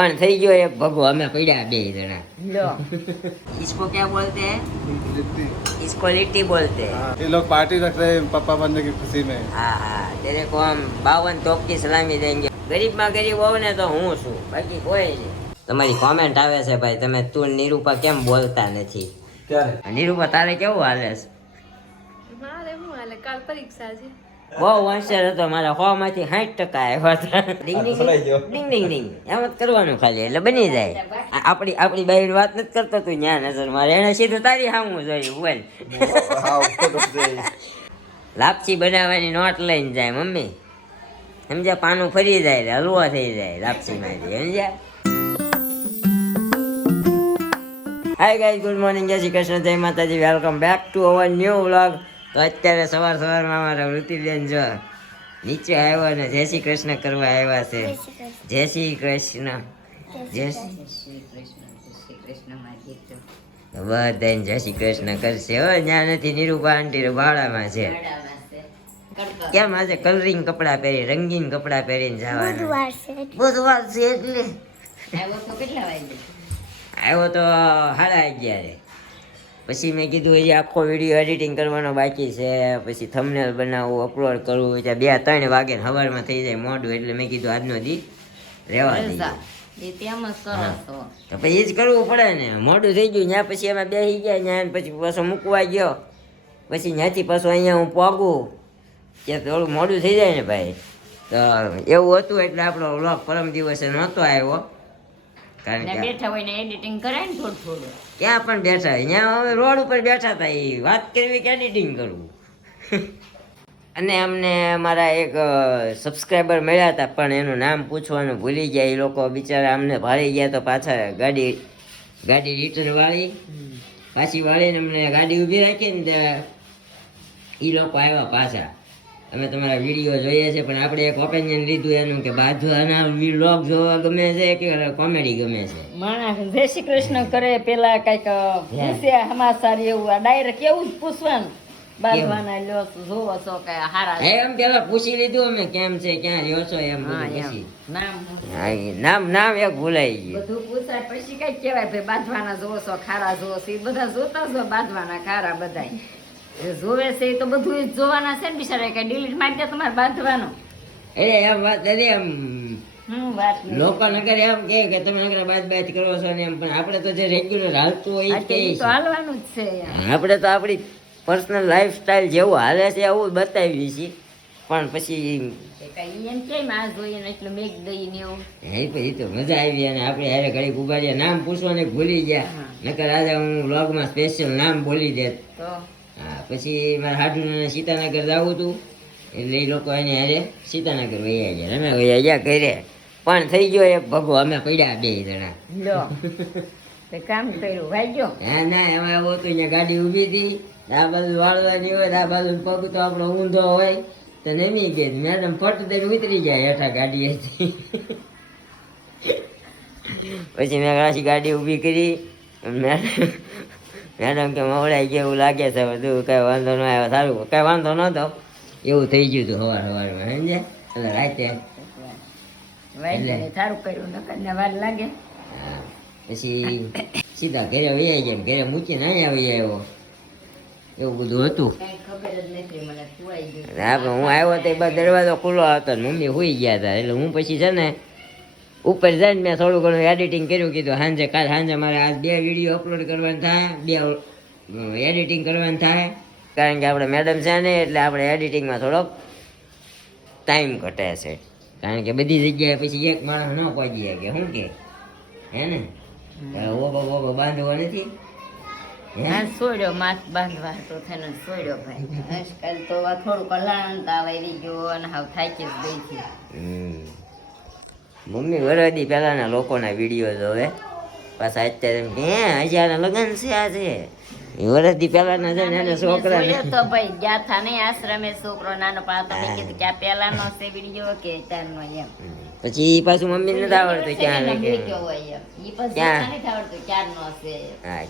પણ થઈ ગયો એક ભગો, અમે પડ્યા બે જણા લો। इसको क्या बोलते हैं? इसको लिट्टी बोलते हैं। ये लोग पार्टी रख रहे हैं पापा बनने की खुशी में। हाँ हाँ, तेरे को हम 52 तोप की सलामी देंगे। गरीब માં ગરીબ હોવ ને તો હું છું, બાકી કોઈ નહીં। તમારી કોમેન્ટ આવે છે ભાઈ, તમે તું નિરૂપા કેમ બોલતા નથી? ક્યારે? નિરૂપા તારે કેવું હાલે છે? મારે શું હાલે, કાલ પરીક્ષા છે। બહુ હોશિયાર હતો, મારા 100 માંથી 60% આવ્યા હતા। ડિંગ ડિંગ ડિંગ ડિંગ ડિંગ એમ જ કરવાનું ખાલી, એટલે બની જાય। આપણી બાઈ વાત નથી કરતો તું, ન્યા નજર મારે, એને સીધું તારી સામું જોયું બોલ। લાપસી બનાવવાની નોટ લઈને જાય મમ્મી, સમજ્યા? પાનું ફરી જાય, હલવો થઈ જાય લાપસી માંથી, સમજ્યા? હાય ગાઈઝ, ગુડ મોર્નિંગ, જય શ્રી કૃષ્ણ, જય માતાજી, welcome back to our new vlog. તો અત્યારે સવારમાં અમારા વૃત્તિબેન જો નીચે આવ્યો ને જય શ્રી કૃષ્ણ કરવા આવ્યા છે। જય શ્રી કૃષ્ણ, જય શ્રી બધાને જય શ્રી કૃષ્ણ કરશે હો। ત્યાં નથી નિરૂપા આંટી ભાડામાં છે। કેમ આજે કલરિંગ કપડા પહેરી, રંગીન કપડા પહેરીને જવાના? બુધવાર છે એટલે આવ્યો તો 11:30। પછી મેં કીધું હજી આખો વિડીયો એડિટિંગ કરવાનો બાકી છે, પછી થંબનેલ બનાવવું, અપલોડ કરવું, ત્યાં 2-3 વાગે સવારમાં થઈ જાય મોડું, એટલે મેં કીધું આજનો દી રહેવા દઈએ। તો પછી એ જ કરવું પડે ને, મોડું થઈ ગયું ત્યાં પછી અમે બેસી ગયા, ત્યાં પછી પાછો મૂકવા ગયો, પછી ત્યાંથી પાછું અહીંયા હું પહોંચું કે થોડું મોડું થઈ જાય ને ભાઈ। તો એવું હતું એટલે આપણો વ્લોગ પરમ દિવસે નહોતો આવ્યો, કારણ કે બેઠા હોય ને એડિટિંગ કરાય ને થોડું થોડું। ક્યાં પણ બેઠા, અહીંયા હવે રોડ ઉપર બેઠા હતા, એ વાત કરવી કે એડિટિંગ કરવું। અને અમને અમારા એક સબસ્ક્રાઈબર મળ્યા હતા, પણ એનું નામ પૂછવાનું ભૂલી ગયા એ લોકો બિચારા, અમને ભાળી ગયા। તો પાછા ગાડી રિટર્ન વાળી, પાછી વાળીને અમને ગાડી ઊભી રાખીને એ લોકો આવ્યા પાછા। અમે તમારા વિડીયો જોઈએ છે, પણ આપણે એક ઓપિનિયન લીધું એનું કે બાજુના વ્લોગ જોવા ગમે છે કે કોમેડી ગમે છે? માણસ જય શ્રી કૃષ્ણ કરે પેલા કઈક પૂછે સમાચાર, એવું ડાયરેક્ટ એવું જ પૂછવાનું, બાંધવાના લ્યો જોવો છો કે હારા એમ પેલા પૂછી લીધું અમે કેમ છે, ક્યાં રહ્યો છો એમ બધું, પછી નામ એક ભૂલાઈ ગયું। બધું પૂછાય પછી કઈ કહેવાય ભાઈ બાંધવાના જોવો છો, ખારા જોવો છો, એ બધા જોતા છો, બાંધવાના ખારા બધાય જોવે છે એ તો બધું જ જોવાના છે ને બિચારા, કઈ ડિલીટ મારી દે તમારે બાંધવાનો। એટલે એમ વાત નથી, એમ વાત લોકો નગર એમ કે તમે નગર બાદ કરો છો ને એમ, પણ આપણે તો જે રેગ્યુલર હાલતું હોય એ તો હાલવાનું જ છે યાર। આપણે તો આપણી પર્સનલ લાઈફ સ્ટાઈલ જેવું હાલે છે એવું બતાવીએ છીએ, પણ પછી એમ કેમ આ જોઈએ ને એટલે મેઘ દઈ ને એવું એ તો મજા આવી, અને આપણે હારે ઘડી ઉભા રહ્યા, નામ પૂછવાને ભૂલી ગયા, નકર આજે હું વ્લોગમાં સ્પેશિયલ નામ બોલી દેત। તો હા, પછી મારા હાડુને સીતાનગર જવું હતું, એટલે એ લોકો એને હારે સીતાનગર વૈયા ગયા, અમે વૈયા ગયા ઘરે। પણ થઈ ગયો એક ભગો, અમે પડ્યા બે જણા લો કામ કર્યું ભાઈ ગયો। હા ના, એમાં એવું હતું, અહીંયા ગાડી ઊભી હતી, આ બાજુ વાળવાની હોય, આ બાજુ પગ તો આપણો ઊંધો હોય, તો નમી ગઈ મેડમ ફટ દઈને ઉતરી ગયા હેઠા ગાડીએથી। પછી મેં પાછી ગાડી ઊભી કરી, મેડમ કે મવડાઈ ગયું એવું લાગે છે, બધું કઈ વાંધો ન આવ્યો, સારું કઈ વાંધો નહોતો, એવું થઈ ગયું હતું સવારમાં સમજ્યા, એટલે રાતે સારું કર્યું નકર વાર લાગે। હા, પછી સીધા ઘરે વહી ગયા, ઘરે મૂકીને અહીંયા આવી આવ્યો, એવું બધું હતું। કઈ ખબર જ નથી મને, સુવાઈ ગયું। આપણે હું આવ્યો તો દરવાજો ખુલ્લો હતો, મમ્મી સુઈ ગયા હતા, એટલે હું પછી છે ને ઉપર જઈને મેં થોડું ઘણું એડિટિંગ કર્યું, કીધું સાંજે કાલ સાંજે મારે આ 2 વિડીયો અપલોડ કરવાનું થાય, 2 એડિટિંગ કરવાનું થાય, કારણ કે આપણે મેડમ છે ને એટલે આપણે એડિટિંગમાં થોડોક ટાઈમ ઘટે છે, કારણ કે બધી જગ્યાએ પછી એક માણસ ન પહોંચી જાય કે શું કે હે ને ઓબો બાંધવો નથી, હા છોડ્યો માથ બાંધવા તો થઈને છોડ્યો ભાઈ। આજકાલ તો થોડુંક હલાણ તાવ આવી ગયો અને હાવ થાકી જ ગઈ છે। મમ્મી વરદી પહેલાના લોકોના વિડીયો જોવે, પાછા અત્યારે એમ કે હજી આના લગ્ન છે આજે, વરદી પહેલાના છે ને એને છોકરા તો ભાઈ ગયા થા નહીં આશ્રમે, છોકરો નાનો પાડતો મેં કીધું કે આ પહેલાનો છે વિડીયો કે ત્યારનો એમ। પછી પાછું મમ્મી નથી આવડતું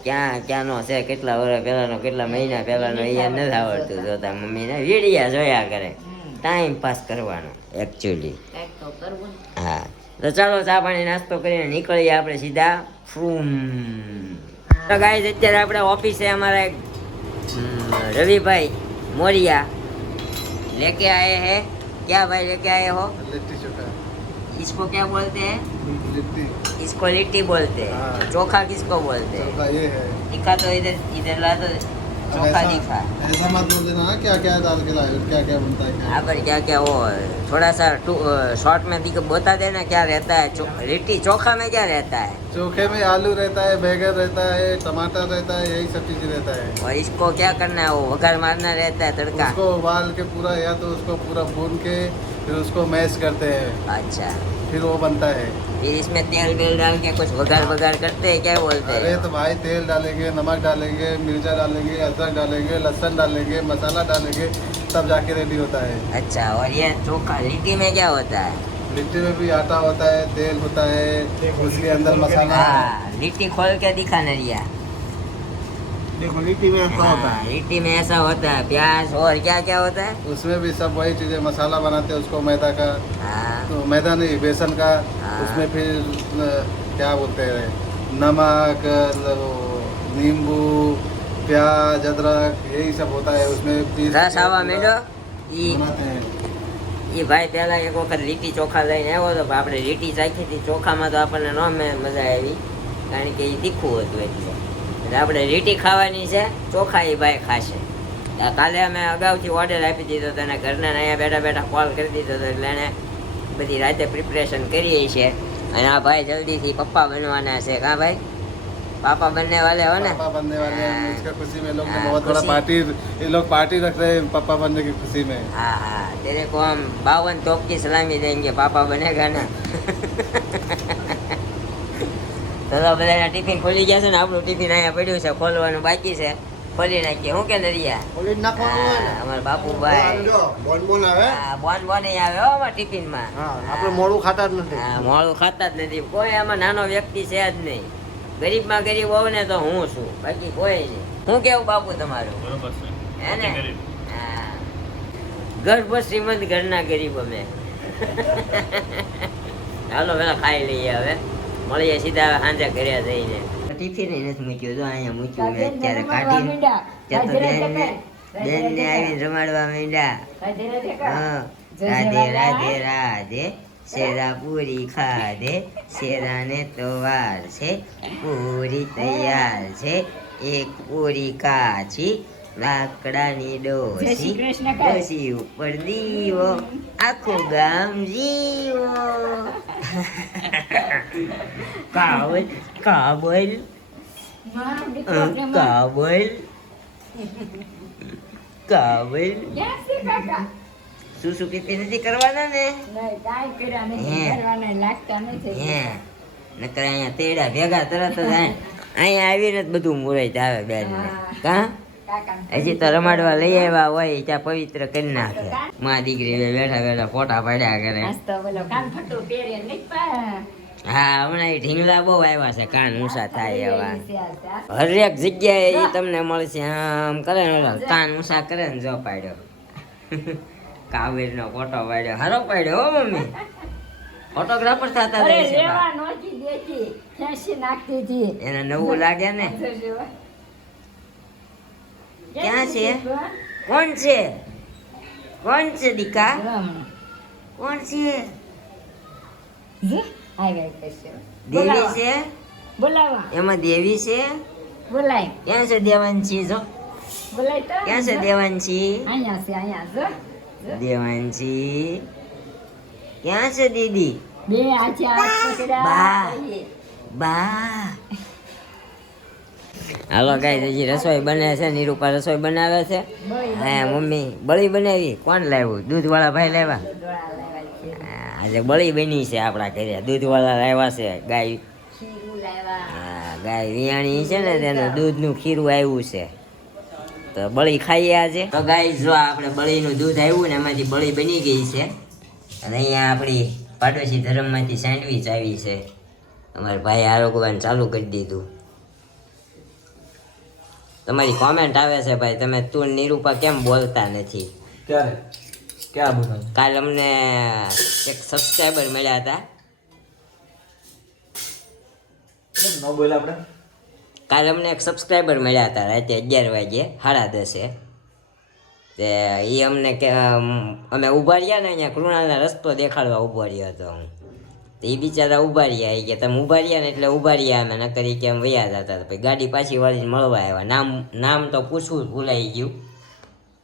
ક્યાં ક્યાંનો છે, કેટલા વર્ષ પહેલાનો, કેટલા મહિના પહેલાનો, એ નથી આવડતું જોતા, મમ્મીને વિડીયા જોયા કરે, ટાઈમ પાસ કરવાનો એકચ્યુઅલી। હા, તો ચાલો ચા પાણી નાસ્તો કરીને નીકળીએ આપણે સીધા ફ્રૂમ. તો ગાઈઝ અત્યારે આપણે ઓફિસે અમારા એક રવિભાઈ મોરિયા लेके आए हैं. क्या भाई लेके आए हो? लिट्टी चोखा इसको क्या बोलते हैं? लिट्टी इसको लिट्टी बोलते हैं. हाँ. चोखा किसको बोलते हैं? चोखा ये है दिखा तो इधर इधर ला तो चोखा दिखा. ऐसा मत बोल देना क्या क्या डाल के लाए क्या क्या बनता है यहाँ पर क्या क्या वो थोड़ा सा शॉर्ट में बता देना क्या रहता है. लिट्टी चोखा में क्या रहता है? चोखे में आलू रहता है, बैगन रहता है, टमाटर रहता है, यही सब चीज रहता है. और इसको क्या करना है? वो वघार मारना रहता है तड़का. उसको उबाल के पूरा या तो उसको पूरा भून के फिर उसको मैश करते हैं, अच्छा. फिर वो बनता है. फिर इसमें तेल बेल डाल के कुछ वघार वघार करते हैं क्या बोलते अरे हैं? तो भाई तेल डालेंगे, नमक डालेंगे, मिर्चा डालेंगे, अदरक डालेंगे, लहसुन डालेंगे, मसाला डालेंगे, तब जाके रेडी होता है. अच्छा. और ये चोखा लिट्टी में क्या होता है? लिट्टी में भी आटा होता है, तेल होता है, उसके अंदर मसाला. हाँ, लिट्टी खोल के दिखा नरिया. देखो लिट्टी में हाँ, लिट्टी में ऐसा होता है. प्याज और क्या क्या होता है? उसमें भी सब वही चीजें मसाला बनाते हैं उसको मैदा का, हाँ. तो मैदा नहीं बेसन का. हाँ. उसमें फिर क्या बोलते हैं नमक, नींबू, प्याज, अदरक यही सब होता है उसमें. पीस રસ के આવા पूरा મેળો बनाते हैं. એ ભાઈ પહેલા એક વખત લીટી ચોખા લઈને આવ્યો હતો. આપણે લીટી ચાખી હતી. ચોખામાં તો આપણને ન મજા આવી કારણ કે એ તીખું હતું એટલે આપણે લીટી ખાવાની છે. ચોખા એ ભાઈ ખાશે. કાલે અમે અગાઉથી ઓર્ડર આપી દીધો હતો અને ઘરના અહીંયા બેઠા બેઠા કોલ કરી દીધો હતો એટલે એણે બધી રાતે પ્રિપરેશન કરીએ છે. અને આ ભાઈ જલ્દીથી પપ્પા બનવાના છે. કાં ભાઈ? पापा बनने वाले हो ना? पापा बनने वाले हैं. उसका खुशी में लोग हाँ, बहुत बड़ा खुशी. पार्टी, ये लोग पार्टी रख रहे हैं पापा बनने की खुशी में. हाँ हाँ. तेरे को हम 52 तोप की सलामी देंगे. पापा बनेगा ना? તો બધાના ટિફિન ખોલી ગયા છે ને આપણું ટિફિન અહીંયા પડ્યું છે. ખોલવાનું બાકી છે. ખોલી નાખીએ. શું કે નરિયા? અમારા બાપુભાઈ બોન આવે. હા, બોન બોન ય આવે હો અમારા ટિફિનમાં. આપણે મોડું ખાતા જ નથી. હા, મોડું ખાતા જ નથી. કોઈ આમાં નાનો વ્યક્તિ છે જ નહીં. ગરીબમાં ગરીબ હોવ ને તો હું છું, બાકી કોઈ નહીં. શું કેવું બાપુ તમારું? હે ને? હા. ગર્ભ શ્રીમંત ઘરના ગરીબ અમે. ચાલો પેલા ખાઈ લઈએ. હવે મળીએ સીધા સાંજે ઘરે જઈને. ટિફિન નથી મૂક્યું તો અહીંયા મૂક્યું મેં અત્યારે કાઢીને. ત્યાં તો બેનને આવીને રમાડવા માંડ્યા. હા. રાધે રાધે રાધે શેરા પૂરી ખાધે. શેરાને તો વાર છે, પૂરી તૈયાર છે. એક પૂરી કાચી લાકડાની ડોસી, ડોસી ઉપર દીવો, આખું ગામ જીવો. કાબલ કાબલ કાબલ કાબલ. શું પીપી નથી કરવાના ને? હે નકર અહીંયા તેડા ભેગા તરત જ અહીંયા આવીને જ બધું મુરત આવે બેન ને. કા હજી તો રમાડવા લઈ આવ્યા હોય ત્યાં પવિત્ર કરી નાખે. માં દીકરી બેઠા બેઠા ફોટા પાડ્યા કરે. હા, હમણાં એ ઢીંગલા બહુ આવ્યા છે. કાન ઊંચા થાય એવા હરેક જગ્યાએ એ તમને મળશે. આમ કરે ને કાન ઊંચા કરે ને જો પાડ્યો. કાવેર નો ફોટો પાડ્યો. હારો પાડ્યો હો મમ્મી. ફોટોગ્રાફર થતા જાય છે. એને નવું લાગે ને. ક્યાં છે? કોણ છે? કોણ છે દીકા? કોણ છે? દેવી છે? એમાં દેવી છે? ક્યાં છે દેવાંશી? જો ક્યાં છે દેવાંશી? દેવાંશી ક્યાં છે દીદી? બા બા. હાલો ગાઈસ, હજી રસોઈ બને છે. નિરૂપા રસોઈ બનાવે છે. હા મમ્મી બળી બનાવી. કોણ લાવ્યું? દૂધ વાળા ભાઈ લાવ્યા. આજે બળી બની છે આપણા ઘરે. દૂધ વાળા લાવ્યા છે. ગાય, હા ગાય વિયાણી છે ને તેનું દૂધનું ખીરું આવ્યું છે. તો બળી ખાઈએ આજે. તો ગાઈસ જો આપણે બળીનું દૂધ આવ્યું ને એમાંથી બળી બની ગઈ છે. અને અહીંયા આપણી પાડોશી ધર્મમાંથી સેન્ડવીચ આવી છે. અમારા ભાઈ આરોગવાનું ચાલુ કરી દીધું. તમારી કોમેન્ટ આવે છે ભાઈ, તમે તું નિરૂપા કેમ બોલતા નથી? ક્યારે ક્યાં બોલા? કાલ અમને એક સબસ્ક્રાઈબર મળ્યા હતા ન બોલ આપણે કાલે અમને એક સબસ્ક્રાઈબર મળ્યા હતા રાતે 11 વાગે 10:30 તે એ અમને કે અમે ઊભા રહ્યા ને અહીંયા કૃણાલના રસ્તો દેખાડવા ઊભો રહ્યો હતો હું તો એ બિચારા ઊભા રહ્યા એ કે તમે ઊભા રહ્યા ને એટલે ઊભા રહ્યા અમે નકરી કે એમ વયા જતા હતા પછી ગાડી પાછી વાળીને મળવા આવ્યા નામ તો પૂછવું ભૂલાઈ ગયું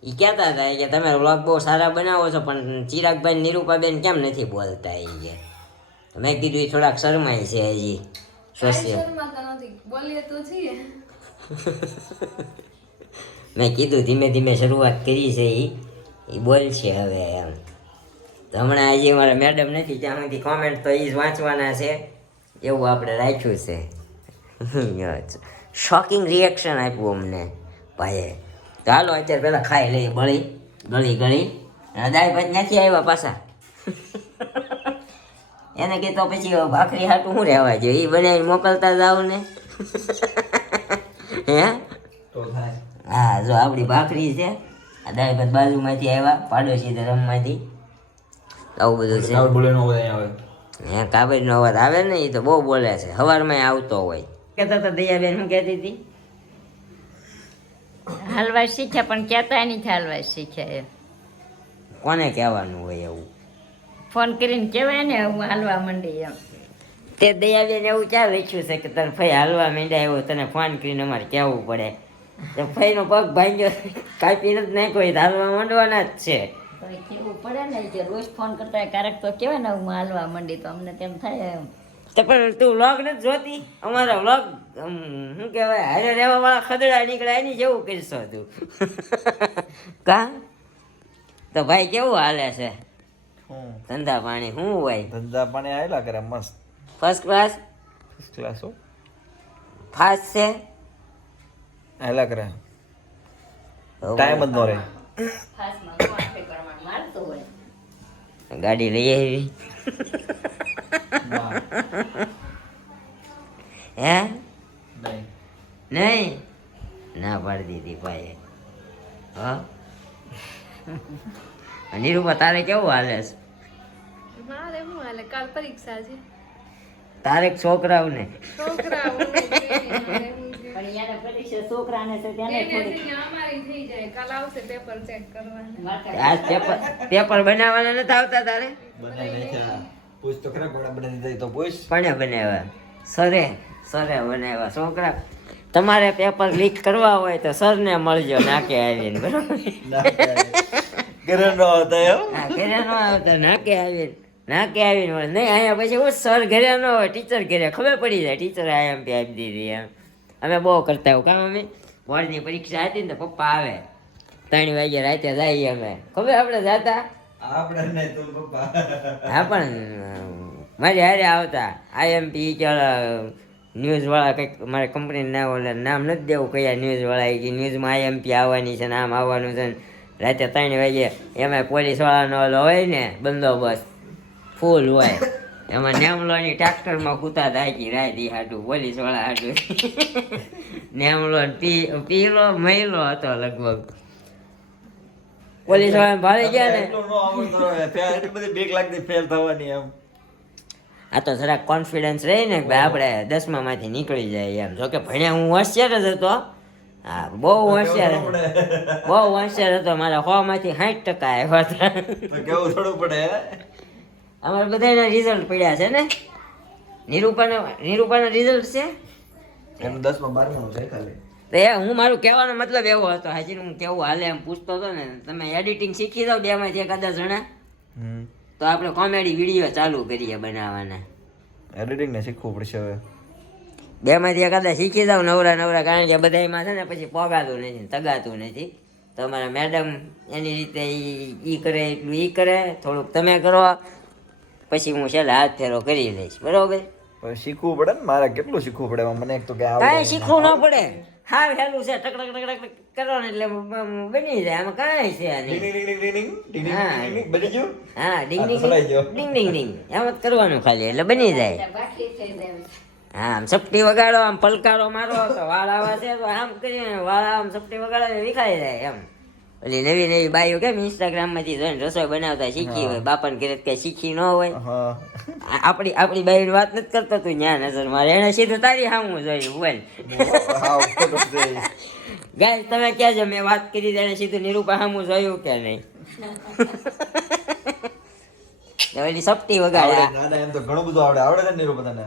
એ કહેતા હતા કે તમે વ્લોગ બહુ સારા બનાવો છો પણ ચિરાગભાઈ નિરૂપાબેન કેમ નથી બોલતા એ કે મેં કીધું એ થોડાક શરમાય છે હજી સોશિયલ શરમાતા નથી બોલીએ તો છીએ મેં કીધું ધીમે ધીમે શરૂઆત કરી છે એ બોલ છે હવે એમ તો હમણાં હજી અમારા મેડમ નથી ત્યાં સુધી કોમેન્ટ તો એ જ વાંચવાના છે એવું આપણે રાખ્યું છે શોકિંગ રિએક્શન આપ્યું અમને ભાઈએ તો હાલો અત્યારે પહેલાં ખાઈ લઈએ ગળી અને દાળ ભાત ત્યાંથી આવ્યા પાછા એને કીધું પછી ભાખરી હાટું શું રહેવા જોઈએ એ બનાવીને મોકલતા જાવ ને હે તો થાય હા જો આપણી ભાખરી છે આ દાળ ભાત બાજુમાંથી આવ્યા પાડોશી ધર્મમાંથી આવું બધું છે કાવડ બોલે નો હોય આવે હે કાબરનો અવાજ આવે ને એ તો બહુ બોલે છે સવારમાં આવતો હોય કહેતા હતા દયાબેન શું કહેતી હતી હાલવા શીખ્યા પણ કહેતા નથી હાલવા શીખ્યા એમ કોને કહેવાનું હોય એવું ફોન કરીને કહેવાય ને હું હાલવા માંડી એમ તે દયાબેન એવું ક્યાં લખ્યું છે કે તારે ફઈ હાલવા માંડ્યા એવું તને ફોન કરીને અમારે કહેવું પડે તો ફઈનો પગ ભાંગ્યો કાપીને જ નાખ્યો હોય તો હાલવા માંડવાના જ છે તો એ કહેવું પડે ને કે રોજ ફોન કરતા હોય ક્યારેક તો કહેવાય ને હું હાલવા માંડી તો અમને તેમ થાય એમ તો પણ તું વ્લોગ નથી જોતી અમારા વ્લોગ શું કહેવાય હારે રહેવા વાળા ખદડા નીકળે એની જેવું કરશો તું કા તો ભાઈ કેવું હાલે છે હું ધંધા પાણી શું હોય ધંધા પાણી આયેલા કરે મસ્ત ફર્સ્ટ ક્લાસ ફર્સ્ટ ક્લાસ હો ફાસ્ટ છે આયેલા કરે ટાઈમ જ ન રહે ફાસ્ટમાં કોણ પેપરમાં મારતો હોય ગાડી લઈ આવી હે નહીં નહીં ના પાડી દીધી ભાઈ હા નિરૂપા તારે કેવું હાલે છે મારે શું હાલે કાલ પરીક્ષા છે તારે છોકરાઓને છોકરાઓને છે, મારે શું છે. પણ યાર પરીક્ષા છોકરાને છે તેને એને થોડી છે ને અમારી થઈ જાય કાલ આવશે પેપર ચેક કરવાના માર્કા આજ પેપર બનાવવાના નથી આવતા તારે બનાવી નાખ્યા પૂછ તો ખરા બડા બડા દીધા તો પૂછ કોને બનાવ્યા સરે બનાવ્યા છોકરા તમારે પેપર લીક કરવા હોય તો સરને મળજો નાકે આવીને બરાબર ઘરે ન હતા એમ હા ઘરે ન આવતા નાકે આવીને મળે નહીં અહીંયા પછી હું સર ઘરે ન હોય ટીચર ઘરે ખબર પડી જાય ટીચર આઈએમપી આપી દીધી એમ અમે બહુ કરતા એવું કામ અમે બોર્ડની પરીક્ષા હતી ને તો પપ્પા આવે 3 વાગે રાતે જઈએ અમે ખબર આપણે જાતા આપણે નહીં તો પપ્પા હા પણ મારી હારે આવતા આઈએમપી ન્યૂઝવાળા કંઈક મારે કંપનીનું નામ નથી દેવું કયા ન્યૂઝવાળા એ કે ન્યૂઝમાં આઈએમપી આવવાની છે ને આમ આવવાનું છે ને રાતે 3 વાગે એમાં પોલીસવાળાનો ઓલો હોય ને બંદોબસ્ત ફૂલ હોય એમાં નેમલોની ટ્રેક્ટરમાં કૂતા થાકી રાતી હાટું પોલીસવાળા હાટું નેમલો પીલો મહિલો હતો લગભગ પોલીસવાળાને ભાળી ગયા ને એટલું ન આવડતું હોય એટલી બધી બીક લાગતી ફેલ થવાની એમ આ તો જરાક કોન્ફિડન્સ રહી ને કે આપણે 10માંથી નીકળી જાય એમ જોકે ભણ્યા હું હોશિયાર જ હતો હા બહુ હોશિયાર હતો મારા 100માંથી 60% આવ્યા હતા તો કેવું થોડું પડે અમારે બધાના રિઝલ્ટ પડ્યા છે ને નિરૂપાનો રિઝલ્ટ છે એમ 10 માં 12 છે ખાલી તો એ હું મારું કહેવાનો મતલબ એવો હતો હાજી હું કેવું હાલે એમ પૂછતો હતો ને તમે એડિટિંગ શીખી દો 2માંથી એકાદા જણા તો આપણે કોમેડી વિડીયો ચાલુ કરીએ બનાવવાના એડિટિંગ ને શીખવું પડશે હવે 2માંથી એકાદા શીખી જાવ નવરા કારણ કે બધામાં છે ને પછી પોગાતું નથી તગાતું નથી તો અમારા મેડમ એની રીતે ઈ કરે એટલું ઈ કરે થોડુંક તમે કરો પછી હું છેલ્લે હાથ ફેરો કરી લઈશ બરોબર પણ શીખવું પડે ને મારે કેટલું શીખવું પડે એમાં મને એક તો કે કાંઈ શીખવું ન પડે હા હેલું છે ટક કરો ને એટલે બની જાય આમાં કાંઈ છે નહીં બની ગયું હા ડીંગ આ તો સડાઈ ગયો. ડીંગ એમ જ કરવાનું ખાલી એટલે બની જાય બાકી થઈ જાય હા આમ સપટી વગાડો આમ પલકારો મારો તો વાળ આવા છે તો આમ કરીને વાળ આમ સપટી વગાડો ને વિખાઈ જાય એમ ઓલી નવી નવી બાઈઓ કેમ ઇન્સ્ટાગ્રામમાંથી જોઈને રસોઈ બનાવતા શીખી હોય, બાપાને ઘરે કઈ શીખી ન હોય. હા આપણી બાઈની વાત નથી કરતો તું, ન્યા નજર મારે, એને સીધું તારી સામું જોયું. બોલ હા ફોટો છે ગાય તમે કહેજો મેં વાત કરી તેને સીધું નિરૂપા સામું જોયું કે નહીં. ઓલી સપટી વગાડે. ના ના એમ તો ઘણું બધું આવડે ને નીરુ બધાને.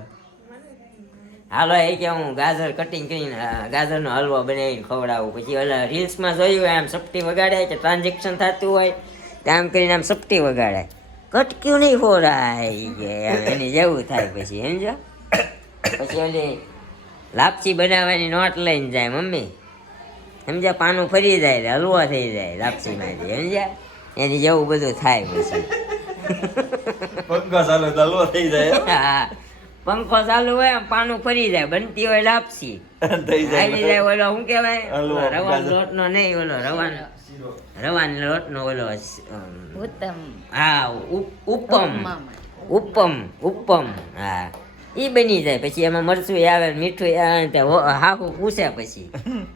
હાલો એ કે હું ગાજર કટિંગ કરીને ગાજરનો હલવો બનાવીને ખવડાવું. પછી ઓલા રીલ્સમાં જોયું હોય આમ સપટી વગાડે કે ટ્રાન્ઝેક્શન થતું હોય તો આમ કરીને આમ સપટી વગાડે, કટક્યું નહીં ખોરાય કે એની જેવું થાય. પછી સમજો. પછી ઓલી લાપસી બનાવવાની નોટ લઈને જાય મમ્મી, સમજ્યા, પાનું ફરી જાય ને હલવો થઈ જાય લાપસીમાંથી, સમજ્યા, એની જેવું બધું થાય. પછી પંખો ચાલુ તો હલવો થઈ જાય. હા, પંખો ચાલુ હોય આમ પાનું ફરી જાય, બનતી હોય લાપસી થઈ આવી જાય. ઓલો શું કહેવાય, હલવો, રવાનો ગાજર. લોટનો નહીં, ઓલો રવાનો લોટનો ઓલો ઉત્તમ હા ઉપમ. હા, ઈ બની જાય. પછી એમાં મરચું આવે, મીઠું આવે, હાહુ પૂછે પછી,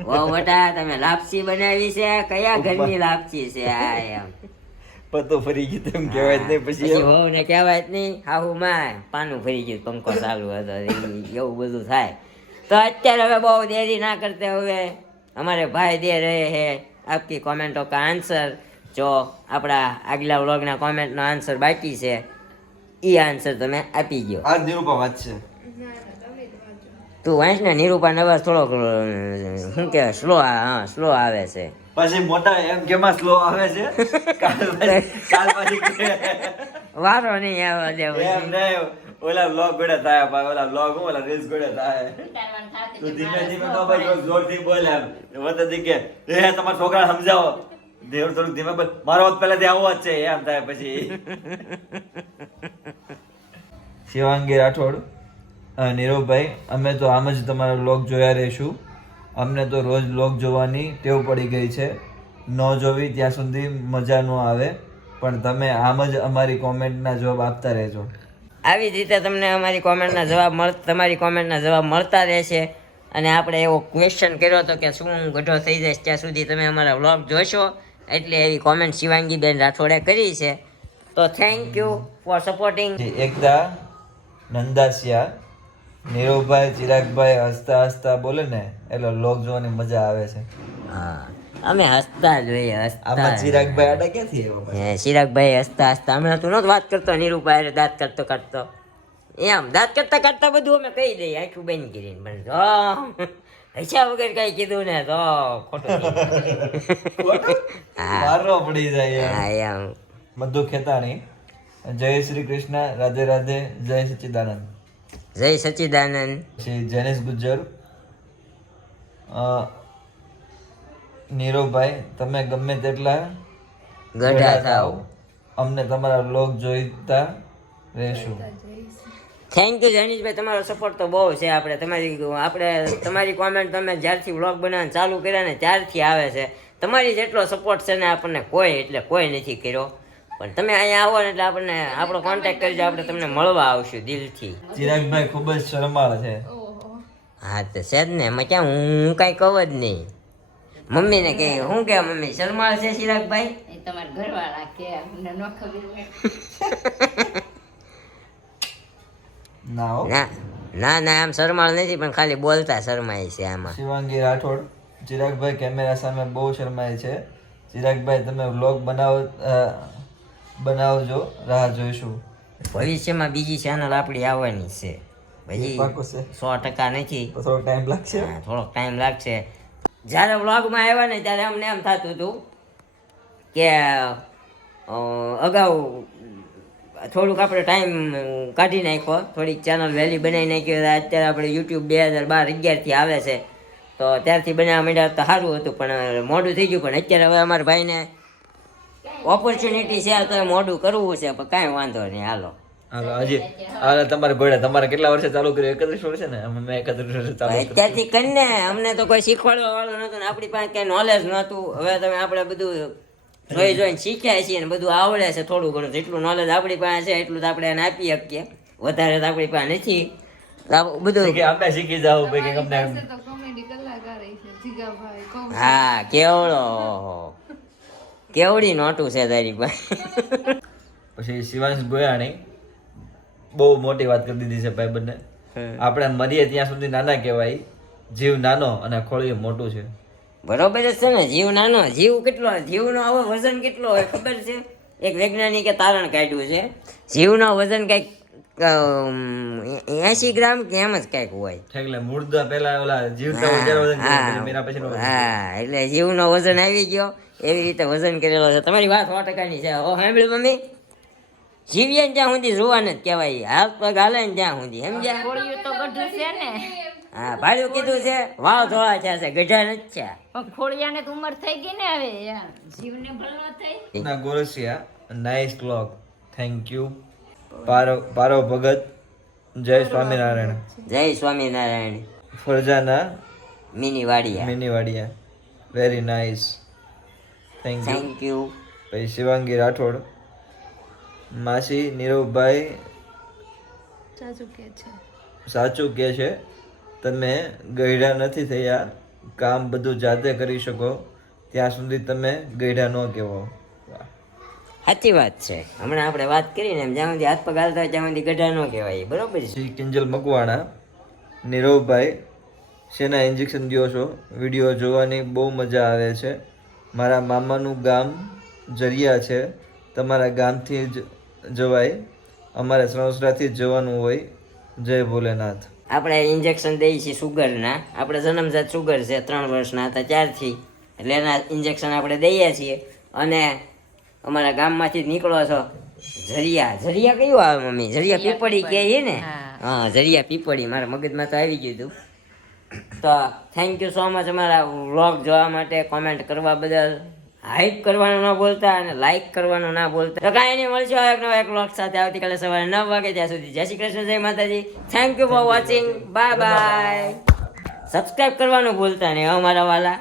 ઓ બટા તમે લાપસી બનાવી છે, કયા ઘરની લાપસી છે આ? એમ પતો ફરી ગયું તેમ કહેવાય જ નહીં. પછી પછી હોવ ને કહેવાય જ નહીં, હાહુ માં પાનું ફરી ગયું, પંખો ચાલુ હતો, એવું બધું થાય. તો અત્યારે હવે બહુ દેરી ના કરતે, હવે हमारे भाई दे रहे हैं आपकी कमेंटों का आंसर. जो આપણા આગલા વ્લોગના કોમેન્ટનો આન્સર બાકી છે એ આન્સર તમે આપી ગયો. આ નિરૂપા વાત છે. તું વાંચ ને, નિરૂપા નવાજ થોડોક શું કહેવાય સ્લો આવે છે. પછી મોટા એમ કેમાં સ્લો આવે છે. કાલ પછી વારો નહીં આવે દેવો. એમ નહીં, ઓલા બ્લોગ ગોડા થાય, ઓલા બ્લોગ હું ઓલા રીલ્સ ગોડા થાય. તો ધીમે ધીમે તો ભાઈ થોડુંક જોરથી બોલ એમ. વતન દી કે એ તમારા છોકરા સમજાવો, દેવ થોડુંક ધીમે બોલ, મારો વાત પહેલાથી આવો જ છે એમ થાય. પછી શિવાંગી રાઠોડ, નીરવભાઈ, અમે તો આમ જ તમારા બ્લોગ જોયા રહીશું. અમને તો રોજ બ્લોગ જોવાની ટેવ પડી ગઈ છે. ન જોવી ત્યાં સુધી મજા ન આવે, પણ તમે આમ જ અમારી કોમેન્ટના જવાબ આપતા રહેજો. આવી જ રીતે તમને અમારી કોમેન્ટના જવાબ તમારી કોમેન્ટના જવાબ મળતા રહેશે. અને આપણે એવો ક્વેશ્ચન કર્યો હતો કે શું હું ગઢો થઈ જઈશ ત્યાં સુધી તમે અમારા વ્લોગ જોશો, એટલે એવી કોમેન્ટ શિવાંગીબેન રાઠોડે કરી છે. તો thank you for supporting. એકદા નંદાસિયા, Niravbhai, ચિરાગભાઈ હસતા હસતા બોલે ને એટલે વ્લોગ જોવાની મજા આવે છે. હા, અમે હસતા જોઈએ, આમાં હસતા. ચિરાગભાઈ આડા ક્યાંથી આવ્યા પાછા? ચિરાગભાઈ હસતા હસતા, હમણાં તું નહોતો વાત કરતો નીરુભાઈ દાંત કાઢતો કાઢતો, એમ દાંત કાઢતા કાઢતા બધું અમે કહી દઈએ આખું બંધ કરીને. પણ જો હસ્યા વગર કઈ કીધું ને તો ખોટું થઈ જાય. હા મારવા પડી જાય એમ. હા એમ. મધુ ખેતાણી, જય શ્રી કૃષ્ણ, રાધે રાધે, જય સચ્ચિદાનંદ. જય સચ્ચિદાનંદ. શ્રી જેનિસ ગુજ્જર, નીરવભાઈ તમે ગમે તેટલા ગઢા થાવ. અમને તમારા વ્લોગ જોઈતા રહેશું. થેન્ક યુ જૈનિશભાઈ, તમારો સપોર્ટ તો બહુ છે. આપણે તમારી કોમેન્ટ તમે જ્યારથી વ્લોગ બનાવવાનું ચાલુ કર્યા ને ત્યારથી આવે છે. તમારી જેટલો સપોર્ટ છે ને આપણને કોઈ નથી કર્યો. પણ તમે અહીંયા આવો ને એટલે આપણો કોન્ટેક્ટ કરજો, આપણે તમને મળવા આવશું દિલથી. ચિરાગભાઈ ખૂબ જ શરમાળ છે. હા તો છે જ ને, એમાં ક્યાં હું કાંઈ કહું જ નહીં. મમ્મીને કે શું કે મમ્મી શરમાળ છે ચિરાગભાઈ? એ તમારા ઘરવાળા કે અમને ન ખબર હોય. ના હો. ના આમ શરમાળ નથી, પણ ખાલી બોલતા શરમાય છે આમાં. શિવાંગી રાઠોડ, ચિરાગભાઈ કેમેરા સામે બહુ શરમાય છે. ચિરાગભાઈ તમે વ્લોગ બનાવજો, રાહ જોઈશું. ભવિષ્યમાં બીજી ચેનલ આપણી આવવાની છે, પછી પાક્કું છે. 100% નથી, તો થોડો ટાઈમ લાગશે. હા, થોડોક ટાઈમ લાગશે. જ્યારે વ્લોગમાં આવ્યા ને ત્યારે અમને એમ થતું હતું કે અગાઉ થોડુંક આપણે ટાઈમ કાઢી નાખ્યો, થોડીક ચેનલ વહેલી બનાવી નાખી. અત્યારે આપણે યુટ્યુબ 2012-11થી આવે છે, તો ત્યારથી બનાવવા માંડ્યા તો સારું હતું, પણ મોડું થઈ ગયું. પણ અત્યારે હવે અમારા ભાઈને ઓપોર્ચ્યુનિટી છે તો એ મોડું કરવું છે, પણ કાંઈ વાંધો નહીં. હાલો તમારે ઘોડે તમારે કેટલા વર્ષે ચાલુ કર્યું? 31 વર્ષે ને? અમે 31 વર્ષે ચાલુ કર્યું. અત્યારથી કરીને અમને તો કોઈ શીખવાડવા વાળું નહોતું ને આપણી પાસે કઈ નોલેજ નહોતું. હવે તમે આપણે બધું જોઈને શીખ્યા છીએ ને બધું આવડે છે થોડું ઘણું. જેટલું નોલેજ આપણી પાસે છે એટલું તો આપણે એને આપી શકીએ, વધારે તો આપણી પાસે નથી. બધું અમે શીખી જાવ ભાઈ કે અમને તો કોમેડી કલાકાર છે જીગાભાઈ. હા કેવડો કેવડી નોટું છે તારી પાસે. પછી શિવાંશ ગોયાણી બહુ મોટી વાત કરી દીધી છે ભાઈ બંને. આપણે મરીએ ત્યાં સુધી નાના કહેવાય, જીવ નાનો અને ખોળિયું મોટું છે. બરોબર જ છે ને, જીવ નાનો, જીવ કેટલો, જીવનો આવો વજન કેટલો હોય ખબર છે? એક વૈજ્ઞાનિકે તારણ કાઢ્યું છે, જીવનો વજન કંઈક 80 ગ્રામ કે એમ જ કંઈક હોય. એટલે મુર્દા પહેલા ઓલા જીવતા હોય ત્યારે વજન કરે, પછી મેરા પછીનો વજન કરે. હા, એટલે જીવનો વજન આવી ગયો એવી રીતે વજન કરેલો છે. તમારી વાત 100%ની છે. ઓ સાંભળી મમ્મી, જીવીએ ને ત્યાં સુધી જોવા જ કહેવાય, હાથ પગ હાલે ને ત્યાં સુધી, સમજ્યા? ખોળિયું તો ગઢું છે ને, હા, ભાડું કીધું છે, વાવ ધોળા થયા છે, ગઢા નથી થયા. પણ ખોળિયાને તો ઉંમર થઈ ગઈ ને હવે યાર, જીવને ભલો થઈ. ના Gorasiya, nice clock, thank you. Paro Bhagat, Jai Swaminarayan. Jai Swaminarayan. Farzana Mini Wadia, Miniwadia, very nice, thank you. Thank you. પછી શિવાંગી રાઠોડ, માસી નીરવભાઈ સાચું કે છે. સાચું કહે છે, તમે ગયડા નથી થયા, કામ બધું જાતે કરી શકો ત્યાં સુધી તમે ગયડા ન કહેવો. વાહ. સાચી વાત છે. હમણાં આપણે વાત કરીને એમ, જ્યાં સુધી હાથ પગ હાલતા હોય ત્યાં સુધી ગઢા ન કહેવાય. બરોબર છે. શ્રી કિંજલ મકવાણા, નીરવભાઈ શેના ઇન્જેક્શન દો છો? વિડીયો જોવાની બહુ મજા આવે છે. મારા મામાનું ગામ જરિયા છે, તમારા ગામથી જ જવાય, અમારે સણોસરાથી જ જવાનું હોય. જય ભોલેનાથ. આપણે ઇન્જેક્શન દઈએ છીએ સુગરના. આપણે જન્મજાત સુગર છે, 3 વર્ષના હતા ત્યારથી, એટલે એના ઇન્જેક્શન આપણે દઈએ છીએ. અને અમારા ગામમાંથી જ નીકળો છો, ઝરિયા, ઝરિયા કયું આવે મમ્મી? ઝરિયા પીપળી કહે છે ને? હા, ઝરિયા પીપળી, મારા મગજમાં તો આવી ગયું હતું. તો થેન્ક યુ સો મચ અમારા વ્લોગ જોવા માટે, કોમેન્ટ કરવા બદલ. હાઈપ કરવાનું ના ભૂલતા અને લાઈક કરવાનું ના ભૂલતા. તો કાંઈ નહીં, મળશું એક નવા એક વ્લોગ સાથે આવતીકાલે સવારે 9 વાગે. ત્યાં સુધી જય શ્રી કૃષ્ણ, જય માતાજી. Thank you for watching, bye bye. Subscribe કરવાનું ભૂલતા નહીં અમારા વાલા.